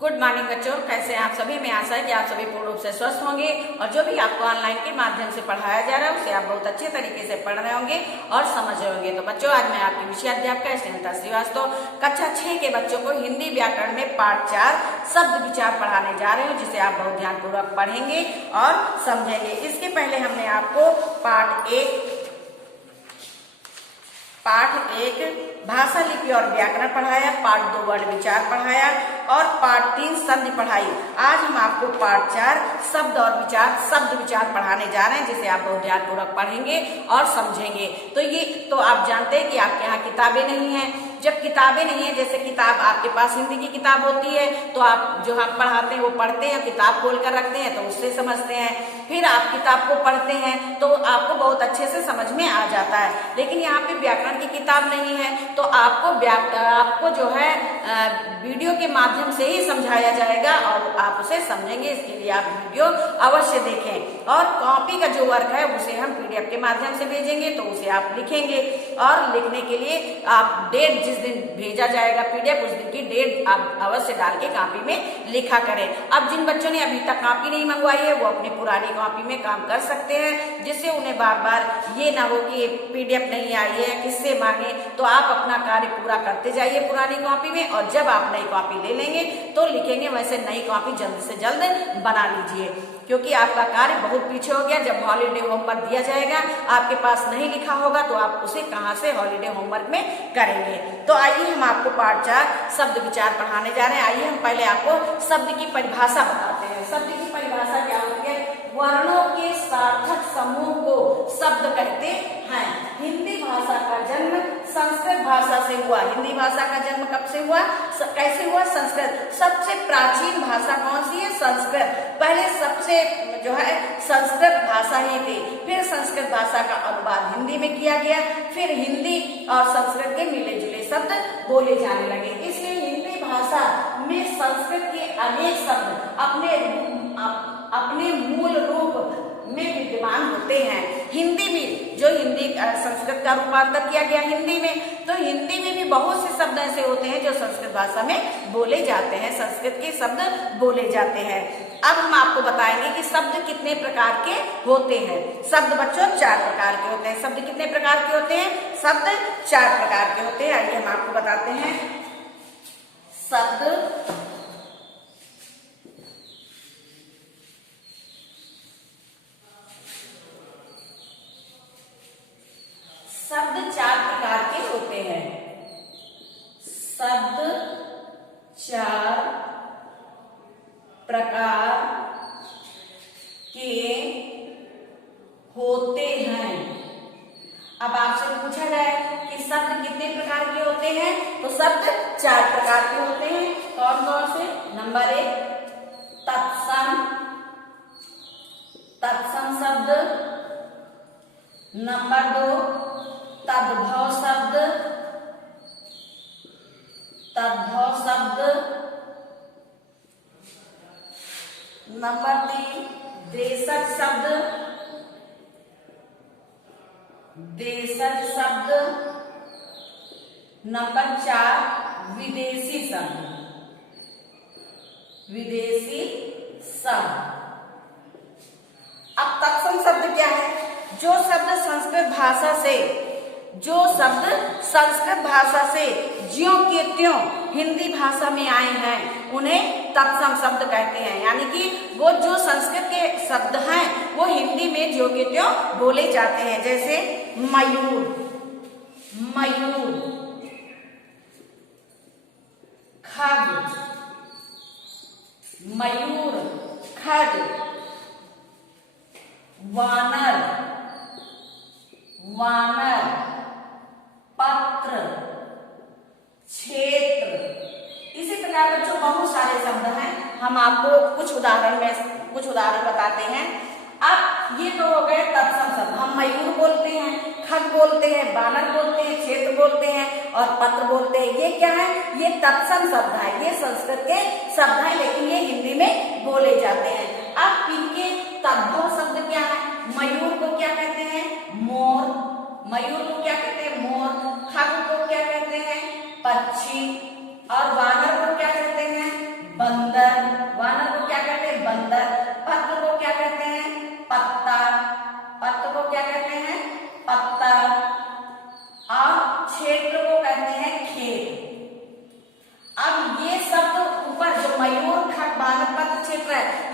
Good morning बच्चों, कैसे हैं आप सभी। मैं आशा है कि आप सभी पूर्ण रूप से स्वस्थ होंगे और जो भी आपको ऑनलाइन के माध्यम से पढ़ाया जा रहा है उसे आप बहुत अच्छे तरीके से पढ़ रहे होंगे और समझ रहे होंगे। तो बच्चों, आज मैं आपकी विषय अध्यापिका स्नेहलता श्रीवास्तव कक्षा 6 के बच्चों को हिंदी व्याकरण में पाठ 4 शब्द विचार पढ़ाने जा रहे हूँ, जिसे आप बहुत ध्यानपूर्वक पढ़ेंगे और समझेंगे। इसके पहले हमने आपको पाठ एक भाषा लिपि और व्याकरण पढ़ाया, पाठ 2 वर्ण विचार पढ़ाया और पाठ 3 संधि पढ़ाई। आज हम आपको पाठ 4 शब्द विचार पढ़ाने जा रहे हैं, जिसे आप बहुत ध्यानपूर्वक पढ़ेंगे और समझेंगे। तो आप जानते हैं कि आपके यहाँ किताबें नहीं हैं। जब किताबें नहीं है, जैसे किताब आपके पास हिंदी की किताब होती है तो आप जो हम पढ़ाते हैं वो पढ़ते हैं, किताब खोल कर रखते हैं तो उससे समझते हैं। फिर आप किताब को पढ़ते हैं तो आपको बहुत अच्छे से समझ में आ जाता है। लेकिन यहाँ पे व्याकरण की किताब नहीं है तो आपको जो है वीडियो के माध्यम से ही समझाया जाएगा और आप उसे समझेंगे। इसके लिए आप वीडियो अवश्य देखें और कॉपी का जो वर्क है उसे हम PDF के माध्यम से भेजेंगे तो उसे आप लिखेंगे और लिखने के लिए आप डेट जिस दिन भेजा जाएगा PDF, उस दिन की डेट आप अवश्य डाल के कॉपी में लिखा करें। अब जिन बच्चों ने अभी तक कॉपी नहीं मंगवाई है वो अपनी पुरानी कॉपी में काम कर सकते हैं, जिससे उन्हें बार बार ये ना हो कि PDF नहीं आई है, किससे मांगे। तो आप अपना कार्य पूरा करते जाइए पुरानी कॉपी में और जब आप नई कॉपी ले लेंगे तो लिखेंगे। वैसे नई कॉपी जल्द से जल्द बना लीजिए, क्योंकि आपका कार्य बहुत पीछे हो गया। जब हॉलीडे होमवर्क दिया जाएगा आपके पास नहीं लिखा होगा तो आप उसे कहाँ से हॉलीडे होमवर्क में करेंगे। तो आइए हम आपको पाठ 4 शब्द विचार पढ़ाने जा रहे हैं। आइए हम पहले आपको शब्द की परिभाषा बताते हैं। शब्द की परिभाषा क्या होती है? वर्णों के सार्थक समूह को शब्द कहते हैं। हिंदी भाषा का जन्म संस्कृत भाषा से हुआ। हिंदी भाषा का जन्म कब से हुआ, कैसे हुआ? संस्कृत। सबसे प्राचीन भाषा कौन सी है? संस्कृत। पहले सबसे जो है संस्कृत भाषा ही थी, फिर संस्कृत भाषा का अनुवाद हिंदी में किया गया, फिर हिंदी और संस्कृत के मिले जुले शब्द बोले जाने लगे। इसलिए हिंदी भाषा में संस्कृत के अनेक शब्द अपने मूल रूप में विद्यमान होते हैं। हिंदी में जो संस्कृत का रूपांतर किया गया हिंदी में, तो हिंदी में भी बहुत से शब्द ऐसे होते हैं जो संस्कृत भाषा में बोले जाते हैं, संस्कृत के शब्द बोले जाते हैं। अब हम आपको बताएंगे कि शब्द कितने प्रकार के होते हैं। शब्द बच्चों 4 प्रकार के होते हैं। शब्द कितने प्रकार के होते हैं? शब्द 4 प्रकार के होते हैं। आइए हम आपको बताते हैं। शब्द 4 प्रकार के होते हैं। शब्द 4 प्रकार के होते हैं। अब आपसे पूछा जाए कि शब्द कितने प्रकार के होते हैं, तो शब्द 4 प्रकार के होते हैं। कौन कौन से? नंबर 1 तत्सम शब्द। नंबर 2 तद्भव शब्द। नंबर 3 देशज शब्द। नंबर 4 विदेशी शब्द। अब तत्सम शब्द क्या है? जो शब्द संस्कृत भाषा से ज्यों के त्यों हिंदी भाषा में आए हैं उन्हें तत्सम शब्द कहते हैं। यानी कि वो जो संस्कृत के शब्द हैं वो हिंदी में ज्यों के त्यों बोले जाते हैं। जैसे मयूर, खग, वानर, पत्र, क्षेत्र। इसी प्रकार बच्चों बहुत सारे शब्द हैं। हम आपको कुछ उदाहरण बताते हैं। अब ये तो हो गए तत्सम शब्द। हम मयूर बोलते हैं, खग बोलते हैं, बानर बोलते हैं, क्षेत्र बोलते हैं और पत्र बोलते हैं। ये क्या है? ये तत्सम शब्द है। ये संस्कृत के शब्द हैं लेकिन ये हिंदी में बोले जाते हैं। अब इनके तद्भव शब्द क्या है? मयूर को क्या कहते हैं? मोर। खग को क्या कहते हैं? पक्षी। और वानर को क्या कहते हैं? बंदर।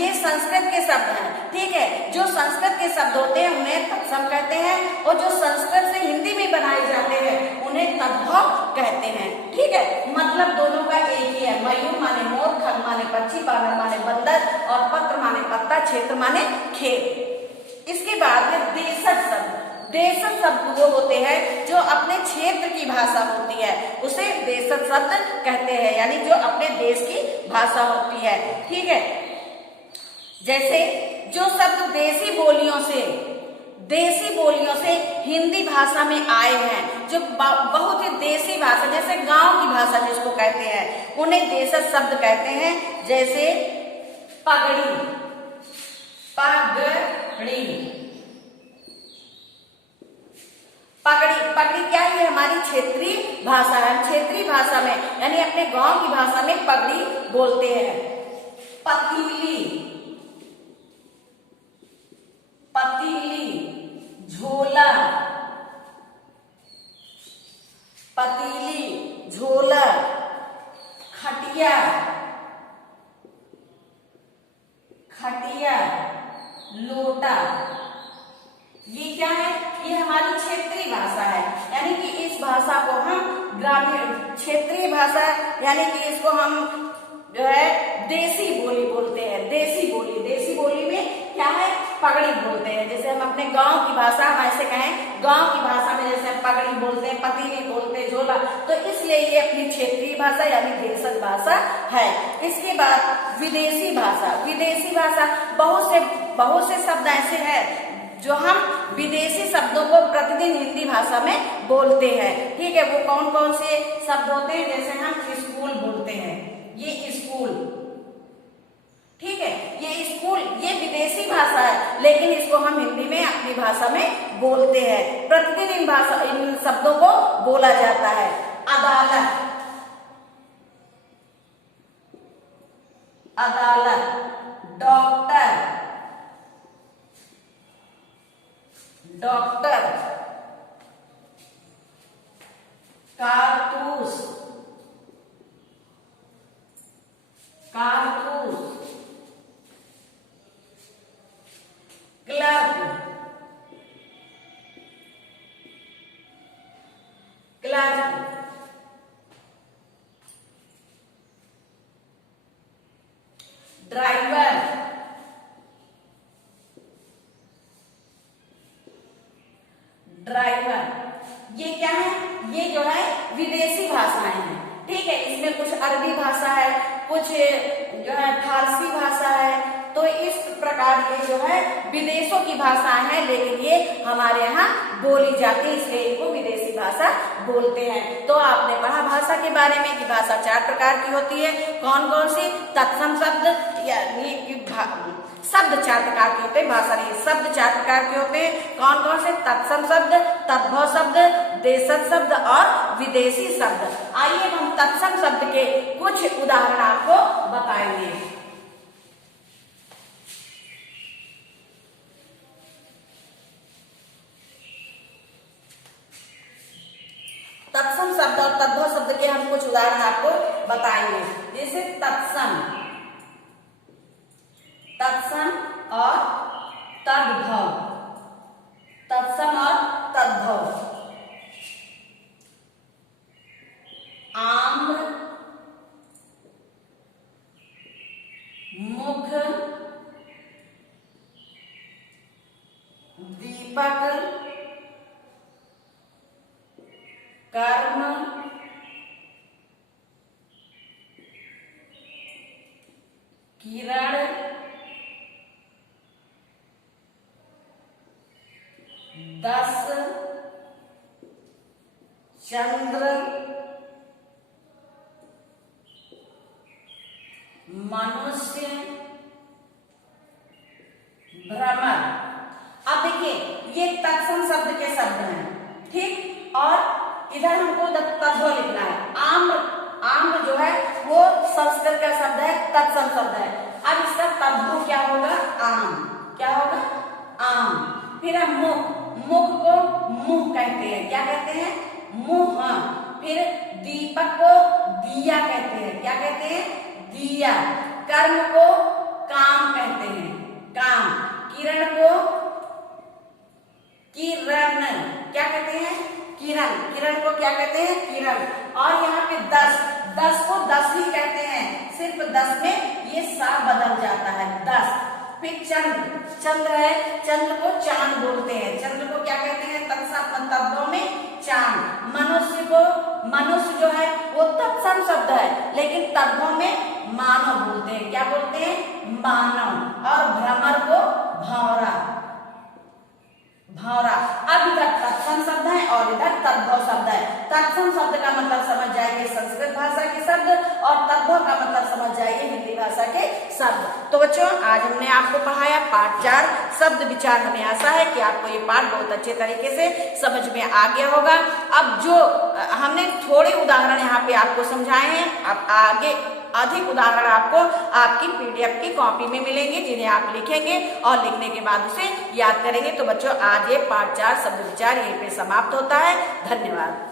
ये संस्कृत के शब्द हैं। ठीक है, जो संस्कृत के शब्द होते हैं उन्हें तत्सम कहते हैं और जो संस्कृत से हिंदी में बनाए जाते हैं उन्हें तद्भव कहते हैं। ठीक है, मतलब दोनों का एक ही है। मयूर माने मोर, खग माने पक्षी, बानर माने बंदर और पत्र माने पत्ता, क्षेत्र माने खेत। इसके बाद है देशज शब्द। देशज शब्द वो होते हैं जो अपने क्षेत्र की भाषा होती है, उसे देशज शब्द कहते हैं, यानी जो अपने देश की भाषा होती है। ठीक है, जैसे जो शब्द देसी बोलियों से हिंदी भाषा में आए हैं, जो बहुत ही देसी भाषा, जैसे गांव की भाषा जिसको कहते हैं, उन्हें देशज शब्द कहते हैं। जैसे पगड़ी, पगड़ी क्या है? हमारी क्षेत्रीय भाषा है। क्षेत्रीय भाषा में यानी अपने गांव की भाषा में पगड़ी बोलते हैं। पतीली, झोला, खटिया, लोटा, ये क्या है? ये हमारी क्षेत्रीय भाषा है, यानी कि इस भाषा को हम ग्रामीण क्षेत्रीय भाषा, यानी कि इसको हम जो है देसी बोली बोलते हैं। देसी बोली में क्या है? पगड़ी बोलते हैं। जैसे हम अपने गांव की भाषा, हम ऐसे कहें गांव की भाषा में जैसे हम पगड़ी बोलते हैं, पतीली बोलते हैं, झोला, तो इसलिए ये अपनी क्षेत्रीय भाषा यानी देशज भाषा है। इसके बाद विदेशी भाषा, बहुत से शब्द ऐसे हैं जो हम विदेशी शब्दों को प्रतिदिन हिंदी भाषा में बोलते हैं। ठीक है, वो कौन कौन से शब्द होते हैं? जैसे हम स्कूल बोलते हैं, ये स्कूल। ठीक है, ये स्कूल ये विदेशी भाषा है, लेकिन इसको हम हिंदी में अपनी भाषा में बोलते हैं। प्रतिदिन इन शब्दों को बोला जाता है। अदालत, डॉक्टर, कारतूस, क्लर्क, ड्राइवर, ये क्या है? ये जो है विदेशी भाषाएं हैं। ठीक है, इसमें कुछ अरबी भाषा है, कुछ जो है फारसी भाषा है, तो इस प्रकार ये जो है विदेशों की भाषाएं हैं, लेकिन ये हमारे यहाँ बोली जाती है, इसलिए इनको विदेशी भाषा बोलते हैं। तो आपने पढ़ा भाषा के बारे में कि भाषा 4 प्रकार की होती है। कौन कौन सी? तत्सम शब्द, यानी शब्द 4 प्रकार के होते हैं, भाषा नहीं, शब्द 4 प्रकार के होते हैं। कौन कौन से? तत्सम शब्द, तद्भव शब्द, देशज शब्द और विदेशी शब्द। आइए हम तत्सम शब्द के कुछ उदाहरण आपको बताएंगे। तत्सम शब्द और तद्भव शब्द के हम कुछ उदाहरण आपको बताएंगे। जैसे तत्सम और तद्भव, आम्र, मुख, दीपक, कर्म, किरण, दस, चंद्र, मनुष्य, भ्रमर। अब देखिए ये तत्सम शब्द के शब्द हैं, ठीक, और इधर हमको तद्भव लिखना है। आम्र जो है वो संस्कृत का शब्द है, तत्सम शब्द है। अब इसका तद्भव क्या होगा? आम। क्या होगा? आम। फिर हम मुख को मुंह कहते हैं। क्या कहते हैं? मुंह। फिर दीपक को दिया कहते हैं। क्या कहते हैं? दिया। कर्म को काम कहते हैं। किरण को किरण क्या कहते हैं? किरण। किरण को क्या कहते हैं? किरण। और यहाँ पे 10 को 10 ही कहते हैं, सिर्फ 10 में ये सा बदल जाता है, 10। फिर चंद्र है, चंद्र को चांद बोलते हैं। चंद्र को क्या कहते हैं? तत्सम में चांद। मनुष्य जो है वो तत्सम शब्द है, लेकिन तद्भव में मानव बोलते हैं। क्या बोलते हैं? मानव। और भ्रमर को भौरा। अब इधर तत्सम शब्द है और इधर तद्भव शब्द है। तत्सम शब्द का मतलब समझ जाएंगे संस्कृत भाषा के शब्द, और तद्भव का मतलब समझ जाएंगे हिंदी भाषा के शब्द। तो बच्चों, आज हमने आपको पढ़ाया पाठ 4 शब्द विचार। हमें आशा है कि आपको ये पाठ बहुत अच्छे तरीके से समझ में आ गया होगा। अब जो हमने थोड़े उदाहरण यहाँ पे आपको समझाए हैं, अब आगे अधिक उदाहरण आपको आपकी PDF की कॉपी में मिलेंगे, जिन्हें आप लिखेंगे और लिखने के बाद उसे याद करेंगे। तो बच्चों, आज ये पाठ 4 शब्द विचार यहीं पे समाप्त होता है। धन्यवाद।